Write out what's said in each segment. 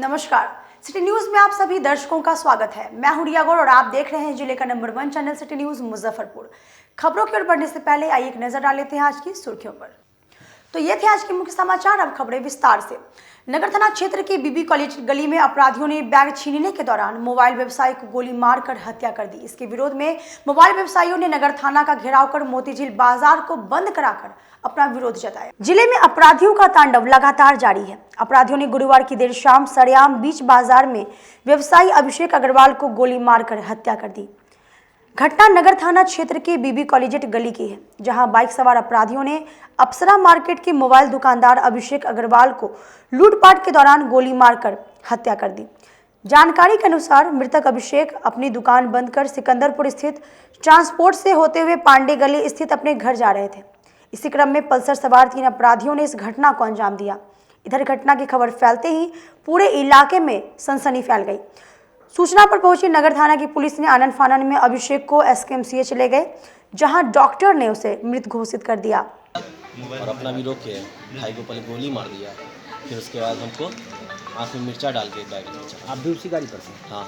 नमस्कार, city news में आप सभी दर्शकों का स्वागत है। मैं हूं रिया गौड़ और आप देख रहे हैं जिले का number 1 channel city news Muzaffarpur. खबरों की ओर बढ़ने से पहले आइए एक नजर डाल लेते हैं आज की सुर्खियों पर। तो ये थे आज के मुख्य समाचार। अब खबरें विस्तार से। नगर थाना क्षेत्र के बीबी कॉलेज गली में अपराधियों ने बैग छीनने के दौरान मोबाइल व्यवसायी को गोली मारकर हत्या कर दी। इसके विरोध में मोबाइल व्यवसायियों ने नगर थाना का घेराव कर मोतीझील बाजार को बंद कराकर अपना विरोध जताया। जिले में अपराधियों का तांडव लगातार जारी है। अपराधियों ने गुरुवार की देर शाम सरेआम बीच बाजार में व्यवसायी अभिषेक अग्रवाल को गोली मारकर हत्या कर दी। घटना नगर थाना क्षेत्र के बीबी कॉलेज गली की है, जहां बाइक सवार अपराधियों ने अप्सरा मार्केट के मोबाइल दुकानदार अभिषेक अग्रवाल को लूटपाट के दौरान गोली मारकर हत्या कर दी। जानकारी के अनुसार मृतक अभिषेक अपनी दुकान बंद कर सिकंदरपुर स्थित ट्रांसपोर्ट से होते हुए पांडे गली स्थित अपने घर जा रहे थे। इसी क्रम में पल्सर सवार 3 अपराधियों ने इस घटना को अंजाम दिया। इधर घटना की खबर फैलते ही पूरे इलाके में सनसनी फैल गई। सूचना पर पहुंची नगर थाना की पुलिस ने आनन फानन में अभिषेक को एसकेएमसीएच ले गए, जहां डॉक्टर ने उसे मृत घोषित कर दिया और अपना भी रोके भाई को पहले गोली मार दिया, फिर उसके बाद हमको आँख में मिर्चा डाल के बैग में चला। आप भी उसी गाड़ी पर थे? हाँ,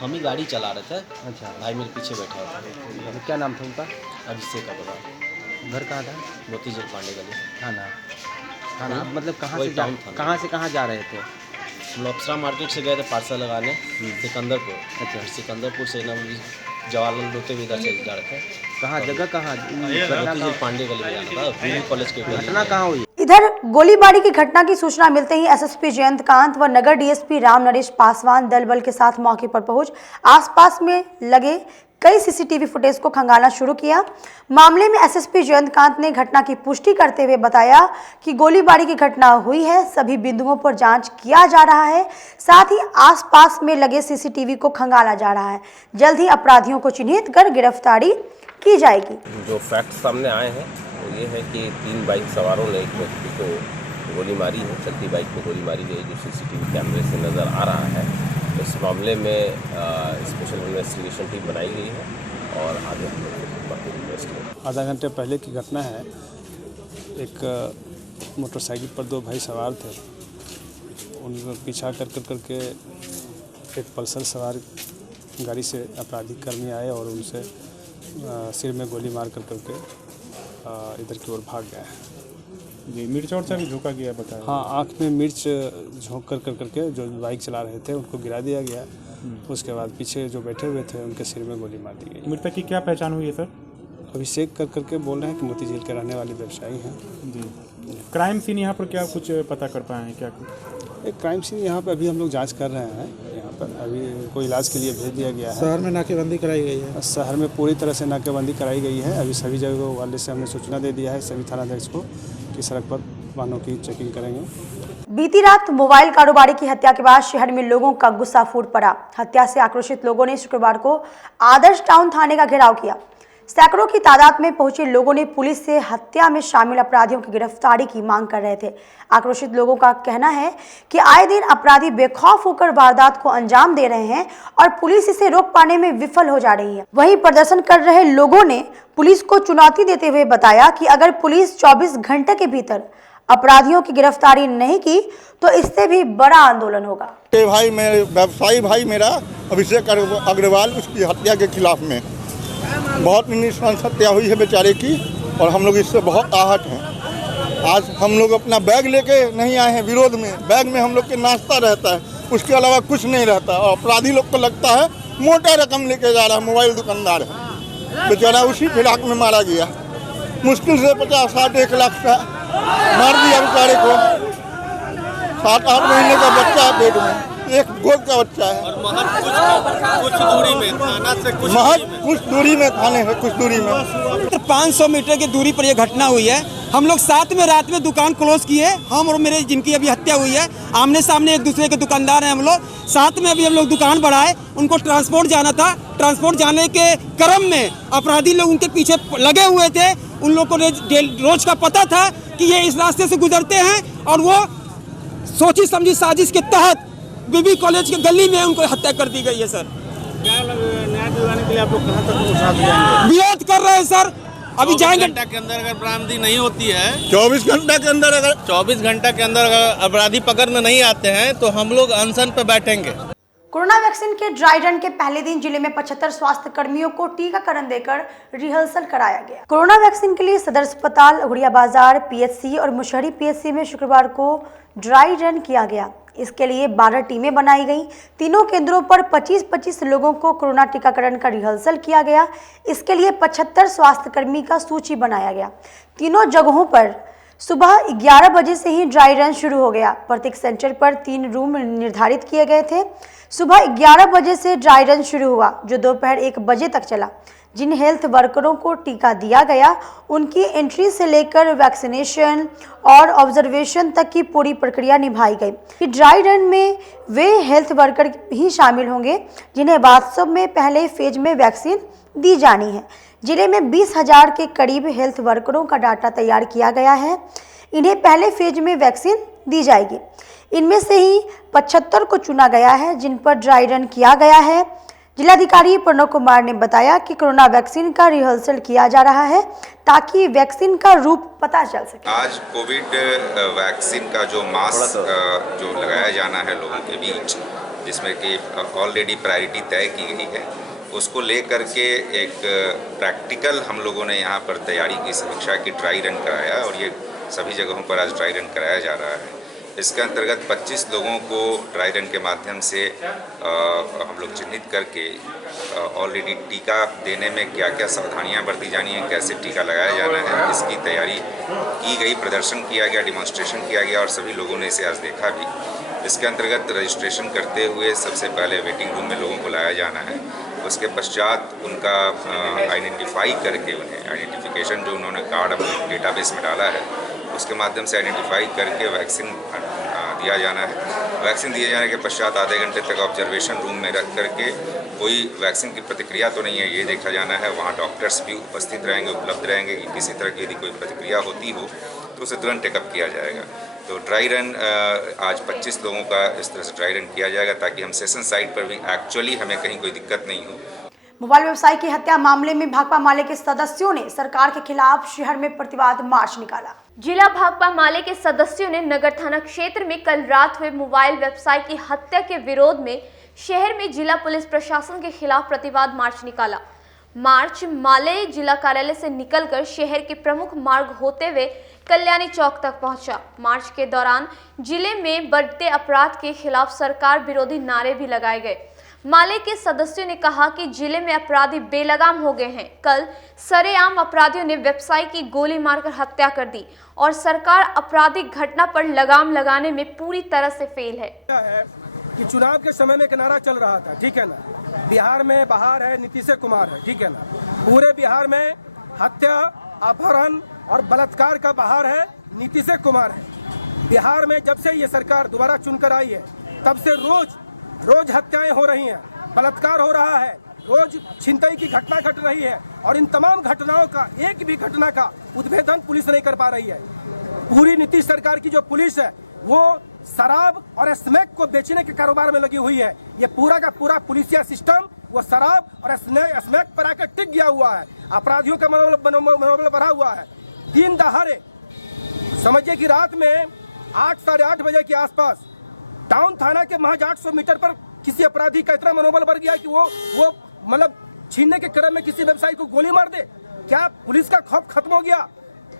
हम ही गाड़ी चला रहे थे। अच्छा, भाई मेरे पीछे बैठा हुआ था। क्या नाम था उनका? अभिषेक अग्रवाल। घर कहाँ था? मोतीझील पांडे गली थाना। आप मतलब कहाँ से कहाँ जा रहे थे? हम लोग अप्सरा मार्केट से गए थे पार्सल लगाने सिकंदरपुर। अच्छा, सिकंदरपुर से ना जवाहरलाल होते हुए इधर से जा रहे थे। कहाँ जगह कहाँ? मोतीझील पांडे गली में जाना था, बीबी कॉलेज के गली। घटना कहाँ हुई? इधर गोलीबारी की घटना की सूचना मिलते ही एसएसपी जयंत कांत व नगर डीएसपी राम नरेश पासवान दल बल के साथ मौके पर पहुंच आसपास में लगे कई सीसीटीवी फुटेज को खंगालना शुरू किया। मामले में एसएसपी जयंत कांत ने घटना की पुष्टि करते हुए बताया कि गोलीबारी की घटना हुई है, सभी बिंदुओं पर जांच किया जा रहा है, साथ ही आसपास में लगे सीसीटीवी को खंगाला जा रहा है। जल्द ही अपराधियों को चिन्हित कर गिरफ्तारी की जाएगी। जो फैक्ट सामने आए हैं वो ये है कि 3 बाइक सवारों ने एक व्यक्ति को गोली मारी है, चलती बाइक में गोली मारी गई, जो सीसीटीवी कैमरे से नज़र आ रहा है। इस मामले में स्पेशल इन्वेस्टिगेशन टीम बनाई गई है और आगे हम लोग बाकी इन्वेस्टिगेशन। आधा घंटे पहले की घटना है। एक मोटरसाइकिल पर 2 भाई सवार थे, उनको पीछा करके एक पल्सर सवार गाड़ी से आपराधिक कर्मी आए और उनसे सिर में गोली मार करके इधर की ओर भाग गए हैं। जी, मिर्च और भी धोखा किया बताया। हाँ, आँख में मिर्च झोंक करके जो बाइक चला रहे थे उनको गिरा दिया गया। उसके बाद पीछे जो बैठे हुए थे उनके सिर में गोली मार दी गई। मृतक की क्या पहचान हुई है सर? अभिषेक करके बोल रहे हैं कि मोतीझील के रहने वाले व्यवसायी हैं। जी, क्राइम सीन यहाँ पर क्या कुछ पता कर पाए हैं क्या? एक क्राइम सीन यहाँ पर अभी हम लोग जांच कर रहे हैं। यहाँ पर अभी उनको इलाज के लिए भेज दिया गया है। शहर में नाकेबंदी कराई गई है? शहर में पूरी तरह से नाकेबंदी कराई गई है। अभी सभी जगह वाले से हमने सूचना दे दिया है सभी थानाध्यक्ष को कि सड़क पर वाहनों की चेकिंग करेंगे। बीती रात मोबाइल कारोबारी की हत्या के बाद शहर में लोगों का गुस्सा फूट पड़ा। हत्या से आक्रोशित लोगों ने शुक्रवार को आदर्श टाउन थाने का घेराव किया। सैकड़ों की तादाद में पहुंचे लोगों ने पुलिस से हत्या में शामिल अपराधियों की गिरफ्तारी की मांग कर रहे थे। आक्रोशित लोगों का कहना है कि आए दिन अपराधी बेखौफ होकर वारदात को अंजाम दे रहे हैं और पुलिस इसे रोक पाने में विफल हो जा रही है। वहीं प्रदर्शन कर रहे लोगों ने पुलिस को चुनौती देते हुए बताया कि अगर पुलिस 24 घंटे के भीतर अपराधियों की गिरफ्तारी नहीं की तो इससे भी बड़ा आंदोलन होगा। भाई मेरे व्यवसायी भाई मेरा अभिषेक अग्रवाल, उसकी हत्या के खिलाफ में बहुत निष्कांत हत्या हुई है बेचारे की और हम लोग इससे बहुत आहत हैं। आज हम लोग अपना बैग लेके नहीं आए हैं विरोध में। बैग में हम लोग के नाश्ता रहता है, उसके अलावा कुछ नहीं रहता और अपराधी लोग को लगता है मोटा रकम लेके जा रहा है। मोबाइल दुकानदार है बेचारा, उसी फिराक में मारा गया। मुश्किल से 50-60-1 लाख का मार दिया बेचारे को। 7-8 महीने का बच्चा है पेट में, एक गोद का बच्चा है। और कुछ दूरी में थाना से कुछ दूरी में थाने है, कुछ दूरी में 500 मीटर की दूरी पर यह घटना हुई है। हम लोग साथ में रात में दुकान क्लोज किए, हम और मेरे जिनकी अभी हत्या हुई है, आमने सामने एक दूसरे के दुकानदार हैं। हम लोग साथ में अभी हम लोग दुकान बढ़ाए, उनको ट्रांसपोर्ट जाना था। ट्रांसपोर्ट जाने के क्रम में अपराधी लोग उनके पीछे लगे हुए थे। उन लोगों को रोज का पता था कि ये इस रास्ते से गुजरते हैं और वो सोची समझी साजिश के तहत बीबी कॉलेज के गली में उनको हत्या कर दी गई है। सर न्याय दिलाने के लिए आप लोग कहाँ तक विरोध कर रहे हैं सर? अभी जाएंगे घंटा के अंदर अगर बरामदी नहीं होती है, 24 घंटा के अंदर अगर 24 घंटा के अंदर अगर अपराधी पकड़ने नहीं आते हैं तो हम लोग अनशन पे बैठेंगे। कोरोना वैक्सीन के ड्राई रन के पहले दिन जिले में 75 स्वास्थ्य कर्मियों को टीकाकरण देकर रिहर्सल कराया गया। कोरोना वैक्सीन के लिए सदर अस्पताल, उड़िया बाजार पीएचसी और मुशहरी पीएचसी में शुक्रवार को ड्राई रन किया गया। इसके लिए 12 टीमें बनाई गई। तीनों केंद्रों पर 25-25 लोगों को कोरोना टीकाकरण का रिहर्सल किया गया। इसके लिए 75 स्वास्थ्य कर्मी का सूची बनाया गया। तीनों जगहों पर सुबह 11 बजे से ही ड्राई रन शुरू हो गया। प्रत्येक सेंटर पर 3 रूम निर्धारित किए गए थे। सुबह 11 बजे से ड्राई रन शुरू हुआ, जो दोपहर 1 बजे तक चला। जिन हेल्थ वर्करों को टीका दिया गया, उनकी एंट्री से लेकर वैक्सीनेशन और ऑब्जर्वेशन तक की पूरी प्रक्रिया निभाई गई। ड्राई रन में वे हेल्थ वर्कर ही शामिल होंगे जिन्हें वास्तव में पहले फेज में वैक्सीन दी जानी है। जिले में 20,000 के करीब हेल्थ वर्करों का डाटा तैयार किया गया है। इन्हें पहले फेज में वैक्सीन दी जाएगी। इनमें से ही 75 को चुना गया है जिन पर ड्राई रन किया गया है। जिलाधिकारी प्रणव कुमार ने बताया कि कोरोना वैक्सीन का रिहर्सल किया जा रहा है ताकि वैक्सीन का रूप पता चल सके। आज कोविड वैक्सीन का जो मास जो लगाया जाना है लोगों के बीच, जिसमें कि ऑलरेडी प्रायोरिटी तय की गई है, उसको लेकर के एक प्रैक्टिकल हम लोगों ने यहाँ पर तैयारी की, समीक्षा की, ड्राई रन कराया और ये सभी जगहों पर आज ड्राई रन कराया जा रहा है। इसके अंतर्गत 25 लोगों को ड्राई रन के माध्यम से हम लोग चिन्हित करके ऑलरेडी टीका देने में क्या क्या सावधानियां बरती जानी है, कैसे टीका लगाया जाना है, इसकी तैयारी की गई, प्रदर्शन किया गया, डिमॉन्स्ट्रेशन किया गया और सभी लोगों ने इसे आज देखा भी। इसके अंतर्गत रजिस्ट्रेशन करते हुए सबसे पहले वेटिंग रूम में लोगों को लाया जाना है। उसके पश्चात उनका आइडेंटिफाई करके, उन्हें आइडेंटिफिकेशन जो उन्होंने कार्ड अपने डेटाबेस में डाला है उसके माध्यम से आइडेंटिफाई करके वैक्सीन दिया जाना है। वैक्सीन दिए जाने के पश्चात आधे घंटे तक ऑब्जर्वेशन रूम में रख करके कोई वैक्सीन की प्रतिक्रिया तो नहीं है ये देखा जाना है। वहाँ डॉक्टर्स भी उपस्थित रहेंगे, उपलब्ध रहेंगे कि किसी तरह की यदि कोई प्रतिक्रिया होती हो तो उसे तुरंत टेकअप किया जाएगा। तो ड्राई रन आज 25 लोगों का इस तरह से ड्राई रन किया जाएगा ताकि हम सेशन साइट पर भी एक्चुअली हमें कहीं कोई दिक्कत नहीं हो। मोबाइल व्यवसायी की हत्या मामले में भाकपा माले के सदस्यों ने सरकार के खिलाफ शहर में प्रतिवाद मार्च निकाला। जिला भाकपा माले के सदस्यों ने नगर थाना क्षेत्र में कल रात हुए मोबाइल व्यवसायी की हत्या के विरोध में शहर में जिला पुलिस प्रशासन के खिलाफ प्रतिवाद मार्च निकाला। मार्च माले जिला कार्यालय से निकलकर शहर के प्रमुख मार्ग होते हुए कल्याणी चौक तक पहुंचा। मार्च के दौरान जिले में बढ़ते अपराध के खिलाफ सरकार विरोधी नारे भी लगाए गए। माले के सदस्यों ने कहा कि जिले में अपराधी बेलगाम हो गए हैं। कल सरेआम अपराधियों ने व्यवसायी की गोली मारकर हत्या कर दी और सरकार आपराधिक घटना पर लगाम लगाने में पूरी तरह से फेल है। कि चुनाव के समय में एक नारा चल रहा था, ठीक है ना, बिहार में बहार है, नीतीश कुमार है, ठीक है ना, पूरे बिहार में हत्या, अपहरण और बलात्कार का बहार है, नीतीश कुमार है। बिहार में जब से ये सरकार दोबारा चुनकर आई है तब से रोज हत्याएं हो रही हैं, बलात्कार हो रहा है, रोज छिनतई की घटना घट रही है और इन तमाम घटनाओं का, एक भी घटना का उद्भेदन पुलिस नहीं कर पा रही है। पूरी नीतीश सरकार की जो पुलिस है वो शराब और स्मैक को बेचने के कारोबार में लगी हुई है। ये पूरा का पूरा पुलिसिया सिस्टम वो शराब और स्मैक पर आकर टिक गया हुआ है। अपराधियों का मनोबल बढ़ा हुआ है। दिन दहाड़े समझिए कि रात में 8 साढ़े 8 बजे के आसपास टाउन थाना के महज 800 मीटर पर किसी अपराधी का इतना मनोबल बढ़ गया कि वो मतलब छीनने के क्रम में किसी व्यवसायी को गोली मार दे। क्या पुलिस का खौफ खत्म हो गया?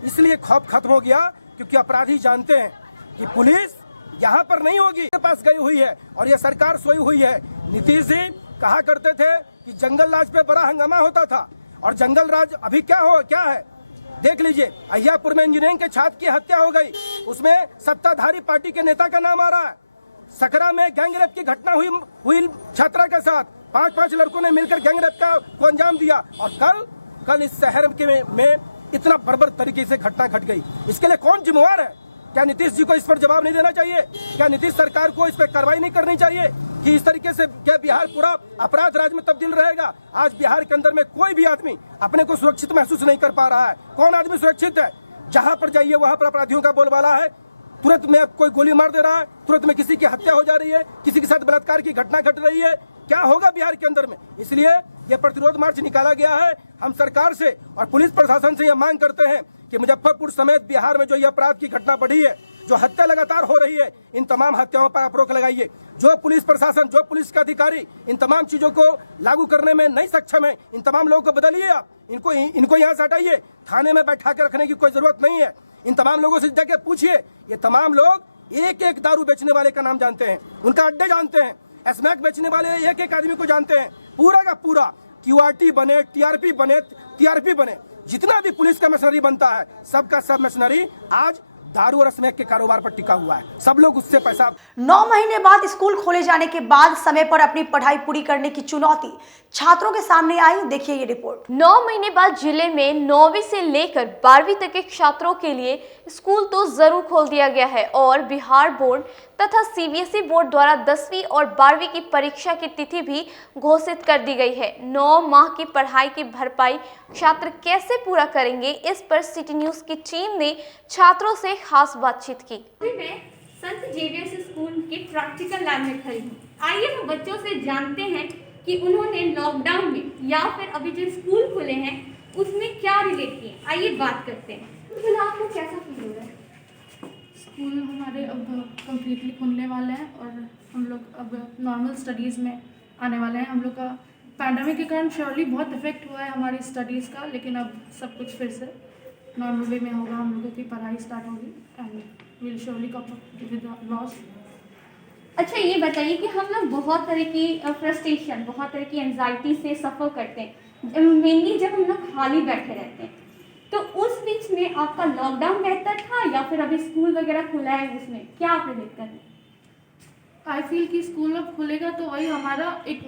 इसलिए खौफ खत्म हो गया क्योंकि अपराधी जानते हैं कि पुलिस यहाँ पर नहीं होगी, के पास गई हुई है और ये सरकार सोई हुई है। नीतीश जी कहा करते थे कि जंगल राज पे बड़ा हंगामा होता था और जंगल राज अभी क्या है देख लीजिए। अहियापुर में इंजीनियरिंग के छात्र की हत्या हो गई, उसमें सत्ताधारी पार्टी के नेता का नाम आ रहा है। सकरा में गैंगरेप की घटना हुई छात्रा के साथ, 5 लड़कों ने मिलकर गैंगरेप को अंजाम दिया और कल इस शहर में इतना बर्बर तरीके से घटना घट गई। इसके लिए कौन जिम्मेवार है? क्या नीतीश जी को इस पर जवाब नहीं देना चाहिए? क्या नीतीश सरकार को इस पर कार्रवाई नहीं करनी चाहिए कि इस तरीके से क्या बिहार पूरा अपराध राज्य में तब्दील रहेगा? आज बिहार के अंदर में कोई भी आदमी अपने को सुरक्षित महसूस नहीं कर पा रहा है। कौन आदमी सुरक्षित है? जहां पर जाइए वहां पर अपराधियों का बोलबाला है। तुरंत में कोई गोली मार दे रहा है, तुरंत में किसी की हत्या हो जा रही है, किसी के साथ बलात्कार की घटना घट रही है। क्या होगा बिहार के अंदर में? इसलिए ये प्रतिरोध मार्च निकाला गया है। हम सरकार से और पुलिस प्रशासन से यह मांग करते हैं कि मुजफ्फरपुर समेत बिहार में जो ये अपराध की घटना बढ़ी है, जो हत्या लगातार हो रही है, इन तमाम हत्याओं पर आप रोक लगाइए। जो पुलिस प्रशासन, जो पुलिस के अधिकारी इन तमाम चीजों को लागू करने में नहीं सक्षम है, इन तमाम लोगों को बदलिए। आप इनको यहाँ से हटाइए। थाने में बैठा के रखने की कोई जरूरत नहीं है। इन तमाम लोगों से जाके पूछिए, ये तमाम लोग एक एक दारू बेचने वाले का नाम जानते हैं, उनका अड्डे जानते हैं, स्मैक बेचने वाले एक एक आदमी को जानते हैं। पूरा का पूरा QRT बने, TRP बने, जितना भी पुलिस का मशीनरी बनता है, सबका सब मशीनरी आज दारू और स्मैक के कारोबार पर टिका हुआ है। सब लोग उससे पैसा। 9 महीने बाद स्कूल खोले जाने के बाद समय पर अपनी पढ़ाई पूरी करने की चुनौती छात्रों के सामने आई। देखिए ये रिपोर्ट। 9 महीने बाद जिले में 9वीं से लेकर 12वीं तक के छात्रों के लिए स्कूल तो जरूर खोल दिया गया है और बिहार बोर्ड तथा CBSE बोर्ड द्वारा 10वीं और 12वीं की परीक्षा की तिथि भी घोषित कर दी गई है। 9 माह की पढ़ाई की भरपाई छात्र कैसे पूरा करेंगे, इस पर सिटी न्यूज की टीम ने छात्रों से खास बातचीत की। मैं संत जेवियर्स स्कूल के प्रैक्टिकल लैब में खड़ी हूँ। आइए हम बच्चों से जानते हैं कि उन्होंने लॉकडाउन में या फिर अभी जो स्कूल खुले हैं उसमें क्या रिलेट किए। आइए बात करते हैं। फिर आपको कैसा फील हो रहा है? स्कूल हमारे अब कम्प्लीटली खुलने वाले हैं और हम लोग अब नॉर्मल स्टडीज़ में आने वाले हैं। हम लोग का पैंडमिक के कारण श्योरली बहुत इफेक्ट हुआ है हमारी स्टडीज़ का, लेकिन अब सब कुछ फिर से नॉर्मल वे में होगा। हम लोगों की पढ़ाई स्टार्ट होगी and will surely cup up with the loss. अच्छा ये बताइए कि हम लोग बहुत तरह की फ्रस्ट्रेशन, बहुत तरह की एंजाइटी से सफ़र करते हैं, मेनली जब हम लोग खाली बैठे रहते हैं। तो उस बीच में आपका लॉकडाउन बेहतर था या फिर अभी स्कूल वगैरह खुला है, उसमें क्या आप रिलेट कर रहे हैं? आई फील कि स्कूल अब खुलेगा तो वही हमारा एक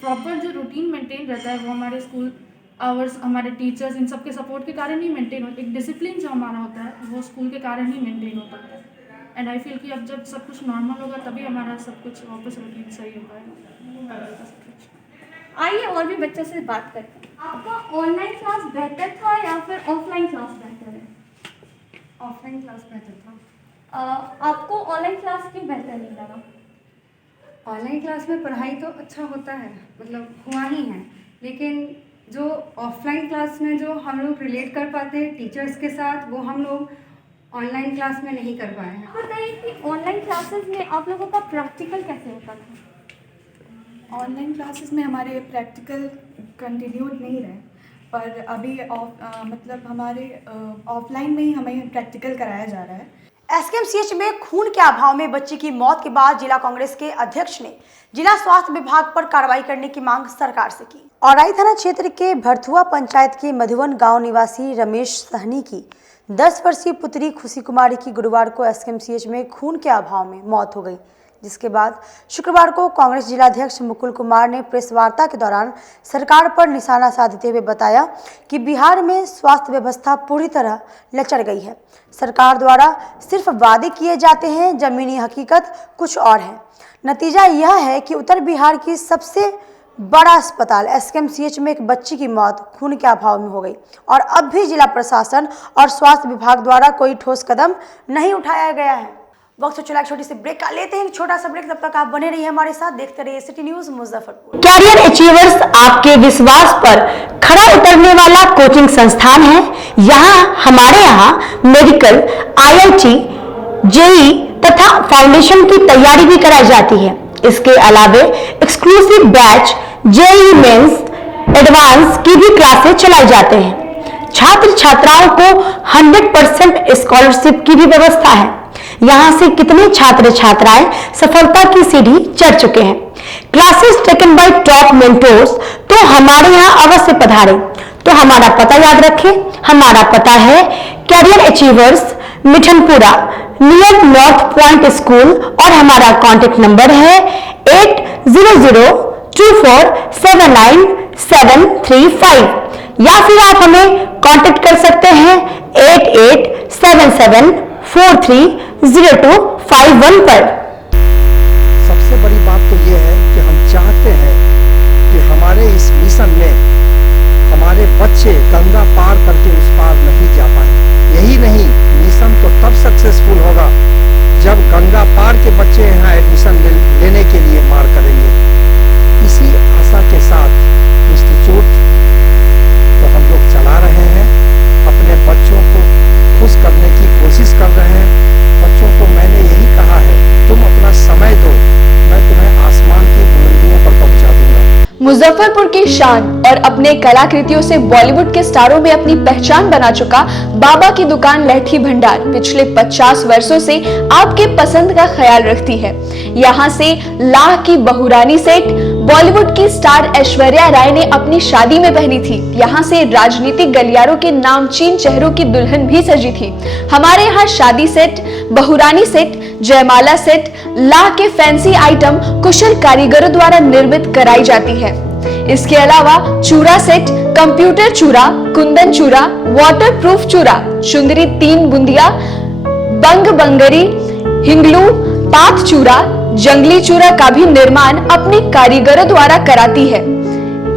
प्रॉपर जो रूटीन मेंटेन रहता है वो हमारे स्कूल आवर्स, हमारे टीचर्स, इन सब के सपोर्ट के कारण ही मेंटेन होता है। एक डिसिप्लिन जो हमारा होता है वो स्कूल के कारण ही मेंटेन होता है। एंड आई फील कि अब जब सब कुछ नॉर्मल होगा तभी हमारा सब कुछ वापस रूटीन सही हो पाएगा। आइए और भी बच्चों से बात करते हैं। आपका ऑनलाइन क्लास बेहतर था या फिर ऑफलाइन क्लास बेहतर है? ऑफलाइन क्लास बेहतर था। आपको ऑनलाइन क्लास क्यों बेहतर नहीं लगा? ऑनलाइन क्लास में पढ़ाई तो अच्छा होता है, मतलब हुआ ही है, लेकिन जो ऑफलाइन क्लास में जो हम लोग रिलेट कर पाते हैं टीचर्स के साथ, वो हम लोग ऑनलाइन क्लास में नहीं कर पाए हैं। बताइए कि ऑनलाइन क्लासेस में आप लोगों का प्रैक्टिकल कैसे होता था? ऑनलाइन क्लासेस में हमारे प्रैक्टिकल कंटिन्यूड नहीं रहे, पर अभी मतलब हमारे ऑफलाइन में ही हमें प्रैक्टिकल कराया जा रहा है। SKMCH में खून के अभाव में बच्ची की मौत के बाद जिला कांग्रेस के अध्यक्ष ने जिला स्वास्थ्य विभाग पर कार्रवाई करने की मांग सरकार से की। औराई थाना क्षेत्र के भरथुआ पंचायत के मधुवन गांव निवासी रमेश सहनी की 10 वर्षीय पुत्री खुशी कुमारी की गुरुवार को SKMCH में खून के अभाव में मौत हो गई, जिसके बाद शुक्रवार को कांग्रेस जिलाध्यक्ष मुकुल कुमार ने प्रेस वार्ता के दौरान सरकार पर निशाना साधते हुए बताया कि बिहार में स्वास्थ्य व्यवस्था पूरी तरह लचर गई है। सरकार द्वारा सिर्फ वादे किए जाते हैं, जमीनी हकीकत कुछ और है। नतीजा यह है कि उत्तर बिहार की सबसे बड़ा अस्पताल SKMCH में एक बच्ची की मौत खून के अभाव में हो गई और अब भी जिला प्रशासन और स्वास्थ्य विभाग द्वारा कोई ठोस कदम नहीं उठाया गया है। वक्त तो चला एक छोटी सी ब्रेक का लेते हैं, एक छोटा सा ब्रेक। तब तक आप बने रहिए हमारे साथ, देखते रहिए city news Muzaffarpur. Career achievers आपके विश्वास पर खरा उतरने वाला कोचिंग संस्थान है। हमारे यहाँ मेडिकल, IIT, JEE तथा फाउंडेशन की तैयारी भी कराई जाती है। इसके अलावे exclusive batch JEE mains, advance की भी क्लासेस चलाई जाते हैं। छात्र छात्राओं को 100% स्कॉलरशिप की भी व्यवस्था है। यहाँ से कितने छात्र छात्राएं सफलता की सीढ़ी चढ़ चुके हैं। Classes taken by top mentors, तो हमारे यहाँ अवश्य पधारें। तो हमारा पता याद रखें, हमारा पता है career achievers, Mithanpura, near north point school और हमारा कॉन्टेक्ट नंबर है 8002479735 या फिर आप हमें कांटेक्ट कर सकते हैं 8877430251 पर। सबसे बड़ी बात तो ये है कि हम चाहते हैं कि हमारे इस मिशन में हमारे बच्चे गंगा पार करके उस पार नहीं जा पाए। यही नहीं, मिशन तो तब सक्सेसफुल होगा जब गंगा पार के बच्चे यहाँ एडमिशन लेने के लिए मार करेंगे। इसी आशा के साथ इंस्टीट्यूट तो हम लोग चला रहे हैं, अपने बच्चों को खुश करने की कोशिश कर रहे हैं। बच्चों को मैंने यही कहा है, तुम अपना समय दो, मैं तुम्हें आसमान की बुलंदियों पर पहुंचा दूंगा। मुजफ्फरपुर की शान और अपने कलाकृतियों से बॉलीवुड के स्टारों में अपनी पहचान बना चुका बाबा की दुकान लहठी भंडार पिछले 50 वर्षों से आपके पसंद का ख्याल रखती है। यहाँ से लाह की बहुरानी सेट बॉलीवुड की स्टार ऐश्वर्या राय ने अपनी शादी में पहनी थी। यहाँ से राजनीतिक गलियारों के नामचीन चेहरों की दुल्हन भी सजी थी। हमारे यहाँ शादी सेट, बहुरानी सेट, जयमाला सेट, लाह के फैंसी आइटम कुशल कारीगरों द्वारा निर्मित कराई जाती है। इसके अलावा चूड़ा सेट, कंप्यूटर चूड़ा, कुंदन चूड़ा, वाटरप्रूफ चूड़ा, चुंदरी 3 बुंदिया, बंग बंगरी, हिंगलू, पात चूड़ा, जंगली चूड़ा का भी निर्माण अपने कारीगरों द्वारा कराती है।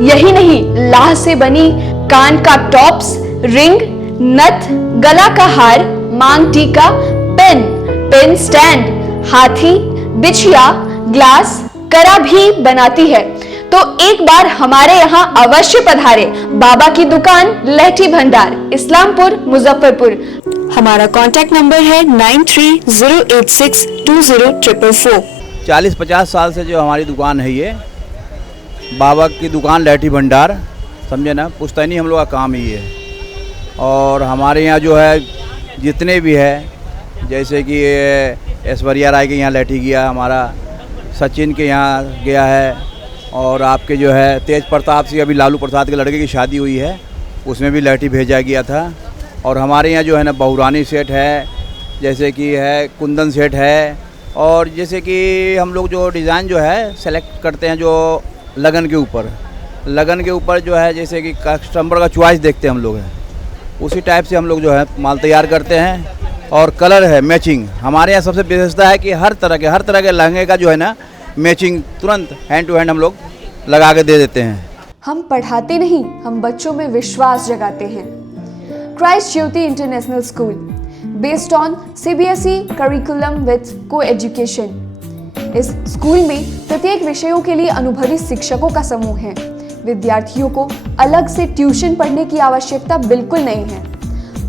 यही नहीं, लाह से बनी कान का टॉप्स, रिंग, नथ, गला का हार, मांग टीका, पेन स्टैंड, हाथी, बिछिया, ग्लास, करा भी बनाती है। तो एक बार हमारे यहाँ अवश्य पधारे। बाबा की दुकान लहठी भंडार, इस्लामपुर, मुजफ्फरपुर। हमारा कांटेक्ट नंबर है 9308620444। 40-50 साल से जो हमारी दुकान है, ये बाबा की दुकान लहठी भंडार, समझे ना, पुश्तैनी हम लोग का काम ही है। और हमारे यहाँ जो है जितने भी है, जैसे कि ऐश्वर्या राय के यहाँ लहठी गया, हमारा सचिन के यहाँ गया है, और आपके जो है तेज प्रताप सिंह, अभी लालू प्रसाद के लड़के की शादी हुई है, उसमें भी लहठी भेजा गया था। और हमारे यहाँ जो है ना बहुरानी सेट है, जैसे कि है कुंदन सेट है, और जैसे कि हम लोग जो डिज़ाइन जो है सेलेक्ट करते हैं जो लगन के ऊपर जो है, जैसे कि कस्टमर का चॉइस देखते हैं हम लोग हैं, उसी टाइप से हम लोग जो है माल तैयार करते हैं। और कलर है मैचिंग, हमारे यहाँ सबसे विशेषता है कि हर तरह के लहंगे का जो है ना मैचिंग तुरंत हैंड टू हैंड हम लोग लगा के दे देते हैं। हम पढ़ाते नहीं, हम बच्चों में विश्वास जगाते हैं। Christ Jyoti international school, based on CBSE curriculum with co-education. इस स्कूल में प्रत्येक विषयों के लिए अनुभवी शिक्षकों का समूह है। विद्यार्थियों को अलग से ट्यूशन पढ़ने की आवश्यकता बिल्कुल नहीं है।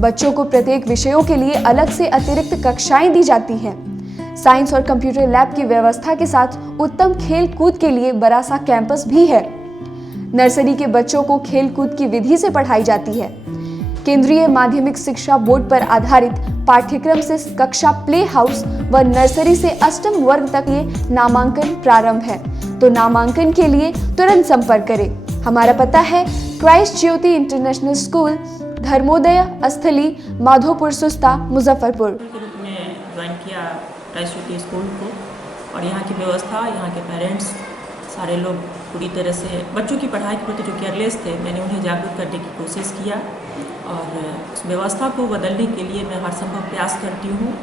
बच्चों को प्रत्येक विषयों के लिए अलग से अतिरिक्त कक्षाएं दी जाती हैं। साइंस और कंप्यूटर लैब की व्यवस्था के साथ उत्तम खेल कूद के लिए बड़ा सा कैंपस भी है। नर्सरी के बच्चों को खेल कूद की विधि से पढ़ाई जाती है। केंद्रीय माध्यमिक शिक्षा बोर्ड पर आधारित पाठ्यक्रम से कक्षा प्ले हाउस व नर्सरी से अष्टम वर्ग तक ये नामांकन प्रारंभ है। तो नामांकन के लिए तुरंत संपर्क करें। हमारा पता है Christ Jyoti international school, Dharmodaya स्थली, माधोपुर सुस्ता, मुजफ्फरपुर। ज्वाइन किया क्राइस्ट ज्योति स्कूल को, और यहाँ की व्यवस्था, यहाँ के पेरेंट्स सारे लोग पूरी तरह से बच्चों की पढ़ाई के प्रति जो केयरलेस थे, मैंने उन्हें जागरूक करने की कोशिश किया, और उस व्यवस्था को बदलने के लिए मैं हर संभव प्रयास करती हूँ।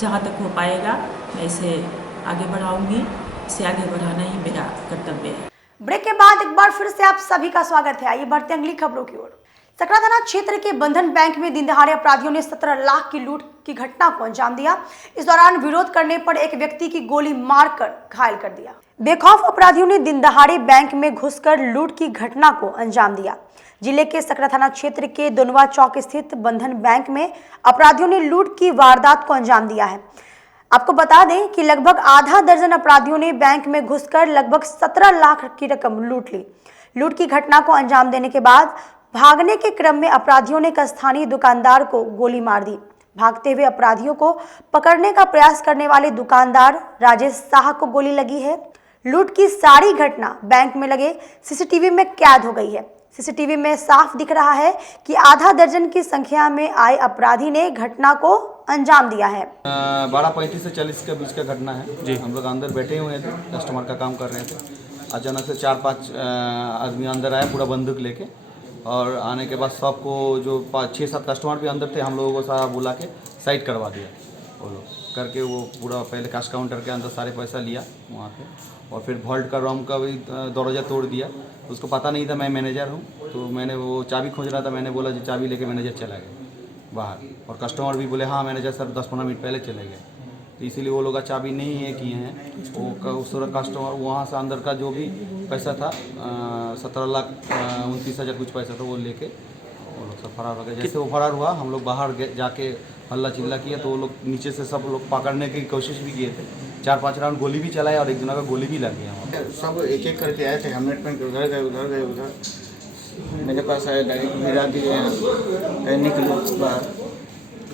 जहाँ तक हो पाएगा मैं इसे आगे बढ़ाऊँगी, इसे आगे बढ़ाना ही मेरा कर्तव्य है। ब्रेक के बाद एक बार फिर से आप सभी का स्वागत है। आइए बढ़ते हैं अगली खबरों की ओर। सकरा थाना क्षेत्र के बंधन बैंक में दिन दहाड़े अपराधियों ने 17 लाख की लूट की घटना को अंजाम दिया। इस दौरान विरोध करने पर एक व्यक्ति की गोली मारकर घायल कर दिया। बेखौफ अपराधियों ने दिन दहाड़े बैंक में घुसकर लूट की घटना को अंजाम दिया। जिले के सकरा थाना क्षेत्र के दोनवा चौक स्थित बंधन बैंक में अपराधियों ने लूट की वारदात को अंजाम दिया है। आपको बता दें कि लगभग आधा दर्जन अपराधियों ने बैंक में घुसकर लगभग 17 लाख की रकम लूट ली। लूट की घटना को अंजाम देने के बाद भागने के क्रम में अपराधियों ने एक स्थानीय दुकानदार को गोली मार दी। भागते हुए अपराधियों को पकड़ने का प्रयास करने वाले दुकानदार राजेश शाह को गोली लगी है। लूट की सारी घटना बैंक में लगे सीसीटीवी में कैद हो गई है। सीसीटीवी में साफ दिख रहा है कि आधा दर्जन की संख्या में आए अपराधी ने घटना को अंजाम दिया है। 12:35 से 40 के बीच का घटना है जी। हम लोग अंदर बैठे हुए थे, कस्टमर का काम कर रहे थे। अचानक से 4-5 आदमी अंदर आए पूरा बंदूक लेके, और आने के बाद सबको जो 6-7 कस्टमर भी अंदर थे, हम लोगों को सारा बुला के साइड करवा दिया। वो लोग करके वो पूरा पहले कैश काउंटर के अंदर सारे पैसा लिया वहाँ पे, और फिर वॉल्ट का रूम का भी दरवाज़ा तोड़ दिया। उसको पता नहीं था मैं मैनेजर हूँ, तो मैंने वो चाबी खोज रहा था, मैंने बोला जी चाबी लेके मैनेजर चला गया बाहर, और कस्टमर भी बोले हाँ मैनेजर सर 10-15 मिनट पहले चले गए। तो इसीलिए वो लोग चाबी नहीं है किए हैं। वो उस कस्टमर वहाँ से अंदर का जो भी पैसा था 17,29,000 कुछ पैसा था वो लेके वो लोग सब फरार हो गए। जैसे वो फरार हुआ हम लोग बाहर जाके हल्ला चिल्ला किया तो वो लोग नीचे से सब लोग पकड़ने की कोशिश भी किए थे। 4-5 राउंड गोली भी चलाया और एक जना का गोली भी लग गया। सब एक एक करके आए थे, हेलमेट पहन के उधर गए उधर मेरे पास आए, डायरेक्ट भिड़ा दिए निकलो बाहर।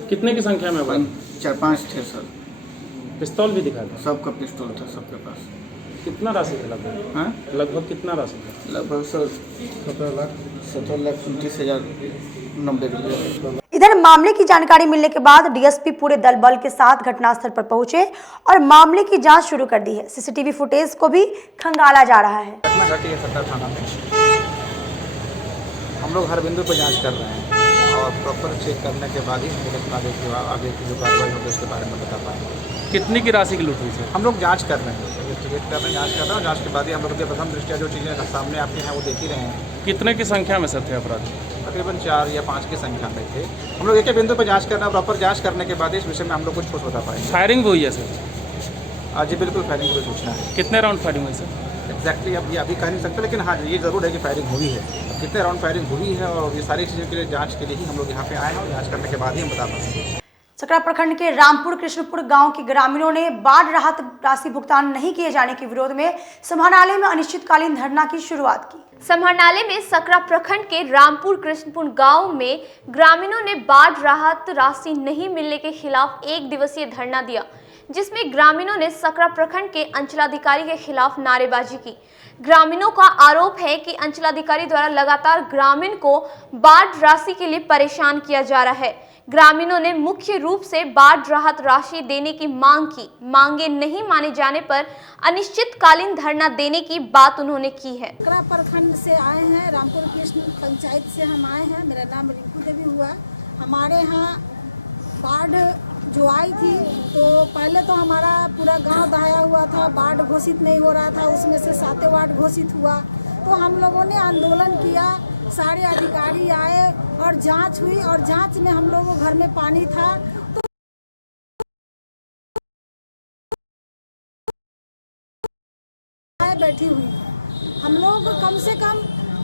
कितने की संख्या में? 4-5 थे सर। पिस्तौल भी दिखा था? सबका पिस्तौल था सबके पास। कितना राशि था लगभग? हाँ, लगभग कितना राशि था? लगभग सर 17,29,090 रुपये। इधर मामले की जानकारी मिलने के बाद डीएसपी पूरे दल बल के साथ घटनास्थल पर पहुंचे और मामले की जांच शुरू कर दी है। सीसीटीवी फुटेज को भी खंगाला जा रहा है। घटना घटी है सत्तर थाना में। हम लोग हर बिंदु पर जांच कर रहे हैं और प्रॉपर चेक करने के बाद ही आगे की जो कार्रवाई होगी उसके बारे में बता पाएंगे। कितने की राशि की लूट हुई सर? हम लोग जांच कर रहे हैं, इन्वेस्टिगेट कर रहे हैं, जांच कर रहे हैं। जांच के बाद ही हम लोग प्रथम दृष्टया जो चीज़ें सामने आती हैं वो देख ही रहे हैं। कितने की संख्या में सर थे अपराधी? तकरीबन 4 या 5 की संख्या में थे। हम लोग एक एक बिंदु पर जांच करना, प्रॉपर जांच करने के बाद इस विषय में हम लोग कुछ बता पाएंगे। फायरिंग भी हुई है सर? जी बिल्कुल फायरिंग की सूचना है। कितने राउंड फायरिंग हुई सर? एग्जैक्टली अभी कह नहीं सकते, लेकिन हाँ ये ज़रूर है कि फायरिंग हुई है। कितने राउंड फायरिंग हुई है और ये सारी चीज़ों के लिए जाँच के लिए ही हम लोग यहाँ पे आए हैं और जाँच करने के बाद ही हम बता पाएंगे। सकरा प्रखंड के रामपुर कृष्णपुर गांव के ग्रामीणों ने बाढ़ राहत राशि भुगतान नहीं किए जाने के विरोध में समाहरणालय में अनिश्चितकालीन धरना की शुरुआत की। समाहरणालय में सकरा प्रखंड के रामपुर कृष्णपुर गांव में ग्रामीणों ने बाढ़ राहत राशि नहीं मिलने के खिलाफ 1 दिवसीय धरना दिया, जिसमें ग्रामीणों ने सकरा प्रखंड के अंचलाधिकारी के खिलाफ नारेबाजी की। ग्रामीणों का आरोप है कि अंचलाधिकारी द्वारा लगातार ग्रामीण को बाढ़ राशि के लिए परेशान किया जा रहा है। ग्रामीणों ने मुख्य रूप से बाढ़ राहत राशि देने की मांग की। मांगे नहीं माने जाने पर अनिश्चितकालीन धरना देने की बात उन्होंने की है। सकरा प्रखंड से आए हैं, रामपुर कृष्ण पंचायत से हम आए हैं। मेरा नाम रिंकू देवी हुआ। हमारे यहाँ बाढ़ जो आई थी तो पहले तो हमारा पूरा गांव दहाया हुआ था, बाढ़ घोषित नहीं हो रहा था, उसमें से 7 वार्ड घोषित हुआ। तो हम लोगों ने आंदोलन किया, सारे अधिकारी आए और जांच हुई और जांच में हम लोगों को घर में पानी था तो बैठी हुई। हम लोग कम से कम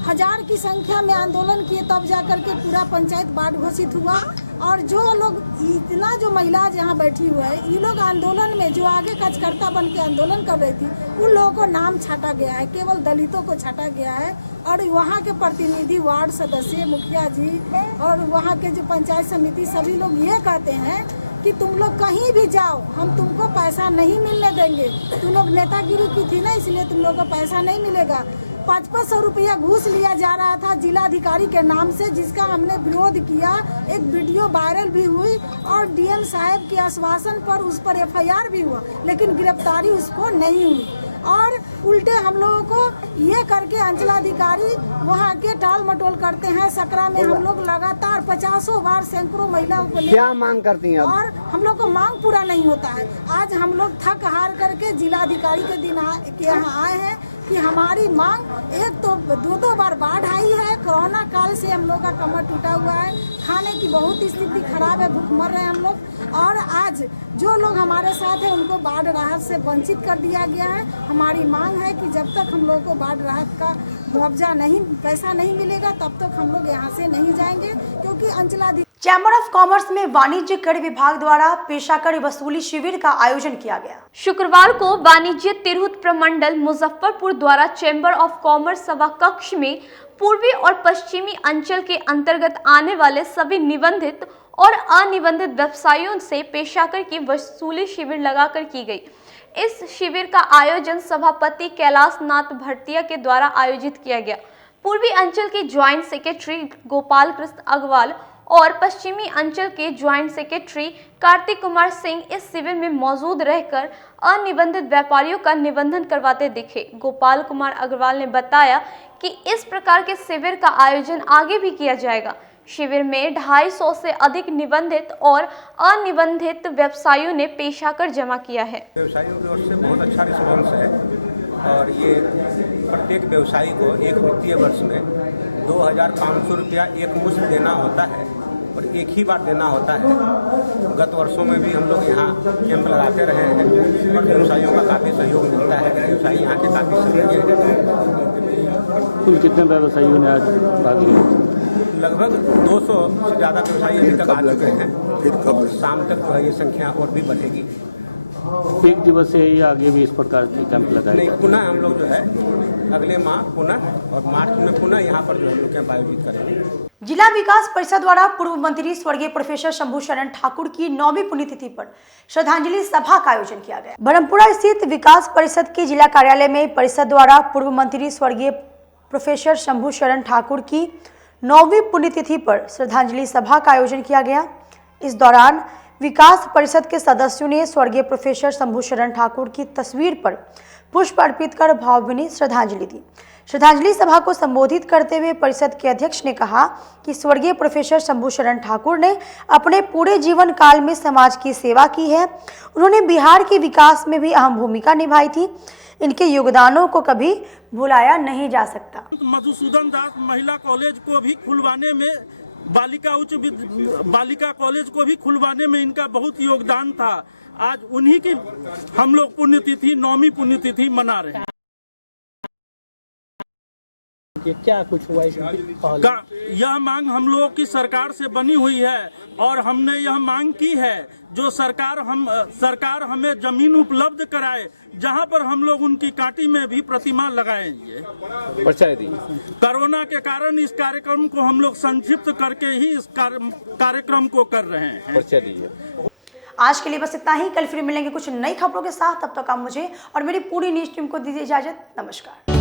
1000 की संख्या में आंदोलन किए, तब जाकर के पूरा पंचायत बाढ़ घोषित हुआ। और जो लोग इतना जो महिला यहाँ बैठी हुई है, ये लोग आंदोलन में जो आगे कार्यकर्ता बन के आंदोलन कर रही थी, उन लोगों को नाम छाटा गया है, केवल दलितों को छाटा गया है। और वहाँ के प्रतिनिधि, वार्ड सदस्य, मुखिया जी और वहाँ के जो पंचायत समिति, सभी लोग ये कहते हैं कि तुम लोग कहीं भी जाओ, हम तुमको पैसा नहीं मिलने देंगे। तुम लोग नेतागिरी की थी ना, इसलिए तुम लोग को पैसा नहीं मिलेगा। 500 रुपया घूस लिया जा रहा था जिलाधिकारी के नाम से, जिसका हमने विरोध किया। एक वीडियो वायरल भी हुई और डीएम साहब के आश्वासन पर उस पर FIR भी हुआ, लेकिन गिरफ्तारी उसको नहीं हुई। और उल्टे हम लोगों को ये करके अंचलाधिकारी वहाँ के टाल मटोल करते हैं। सकरा में हम लोग लगातार 50 बार सैकड़ों महिलाओं को क्या मांग करती हैं और हम लोग को मांग पूरा नहीं होता है। आज हम लोग थक हार करके जिलाधिकारी के दिन के यहाँ आए हैं कि हमारी मांग, एक तो 2 बार बाढ़ आई है, कोरोना काल से हम लोग का कमर टूटा हुआ है, खाने की बहुत स्थिति खराब है, भूख मर रहे हैं हम लोग। और आज जो लोग हमारे साथ हैं उनको बाढ़ राहत से वंचित कर दिया गया है। हमारी मांग है कि जब तक हम लोग को बाढ़ राहत का मुआवजा नहीं, पैसा नहीं मिलेगा, तब तक हम लोग यहाँ से नहीं जाएंगे, क्योंकि अंचलाधिकारी। चैम्बर ऑफ कॉमर्स में वाणिज्य कर विभाग द्वारा पेशा कर वसूली शिविर का आयोजन किया गया। शुक्रवार को वाणिज्य तिरहुत प्रमंडल मुजफ्फरपुर द्वारा चैम्बर ऑफ कॉमर्स सभा कक्ष में पूर्वी और पश्चिमी अंचल के अंतर्गत आने वाले सभी निबंधित और अनिबंधित व्यवसायियों से पेशाकर की वसूली शिविर लगाकर की गई। इस शिविर का आयोजन सभापति कैलाश नाथ भट्टिया के द्वारा आयोजित किया गया। पूर्वी अंचल के ज्वाइंट सेक्रेटरी गोपाल कृष्ण अग्रवाल और पश्चिमी अंचल के ज्वाइंट सेक्रेटरी कार्तिक कुमार सिंह इस शिविर में मौजूद रहकर अनिबंधित व्यापारियों का निबंधन करवाते दिखे। गोपाल कुमार अग्रवाल ने बताया कि इस प्रकार के शिविर का आयोजन आगे भी किया जाएगा। शिविर में 250 से अधिक निबंधित और अनिबंधित व्यवसायियों ने पेशाकर जमा किया है। व्यवसायियों की ओर से बहुत अच्छा रिस्पॉन्स है और ये प्रत्येक व्यवसायी को एक वित्तीय वर्ष में 2500 रुपया एक मुश्त देना होता है। और एक ही बार देना होता है। गत वर्षों में भी हम लोग यहाँ कैंप लगाते रहे हैं और व्यवसायियों का काफ़ी सहयोग मिलता है। व्यवसायी यहाँ के काफ़ी सक्रिय हैं। कुल कितने व्यवसायियों ने आज भाग लिया? लगभग 200 से ज़्यादा व्यवसायी अभी तक आ चुके हैं और शाम तक जो है ये संख्या और भी बढ़ेगी। एक दिवस से ही आगे भी इस प्रकार के कैंप लगाए? नहीं, पुनः हम लोग जो है अगले माह पुनः और मार्च में पुनः यहाँ पर जो हम लोग कैंप आयोजित करेंगे। जिला विकास परिषद द्वारा पूर्व मंत्री स्वर्गीय प्रोफेसर शंभू शरण ठाकुर की 9वीं पुण्यतिथि पर श्रद्धांजलि सभा का आयोजन किया गया। बरमपुरा स्थित विकास परिषद के जिला कार्यालय में परिषद द्वारा पूर्व मंत्री स्वर्गीय प्रोफेसर शंभू शरण ठाकुर की 9वीं पुण्यतिथि पर श्रद्धांजलि सभा का आयोजन किया गया। इस दौरान विकास परिषद के सदस्यों ने स्वर्गीय प्रोफेसर शंभू शरण ठाकुर की तस्वीर पर पुष्प अर्पित कर भावभीनी श्रद्धांजलि दी। श्रद्धांजलि सभा को संबोधित करते हुए परिषद के अध्यक्ष ने कहा कि स्वर्गीय प्रोफेसर शंभू शरण ठाकुर ने अपने पूरे जीवन काल में समाज की सेवा की है। उन्होंने बिहार के विकास में भी अहम भूमिका निभाई थी। इनके योगदानों को कभी भुलाया नहीं जा सकता। मधुसूदन दास महिला कॉलेज को भी खुलवाने में, बालिका कॉलेज को भी खुलवाने में इनका बहुत योगदान था। आज उन्हीं की हम लोग पुण्यतिथि 9वीं पुण्यतिथि मना रहे हैं। क्या कुछ हुआ यह मांग हम लोगों की सरकार से बनी हुई है और हमने यह मांग की है जो सरकार हमें जमीन उपलब्ध कराए जहां पर हम लोग उनकी काटी में भी प्रतिमा लगाएंगे। कोरोना के कारण इस कार्यक्रम को हम लोग संक्षिप्त करके ही इस कार्यक्रम को कर रहे हैं। आज के लिए बस इतना ही। कल फिर मिलेंगे कुछ नई खबरों के साथ। तब तक आप मुझे और मेरी पूरी न्यूज़ टीम को दीजिए इजाजत। नमस्कार।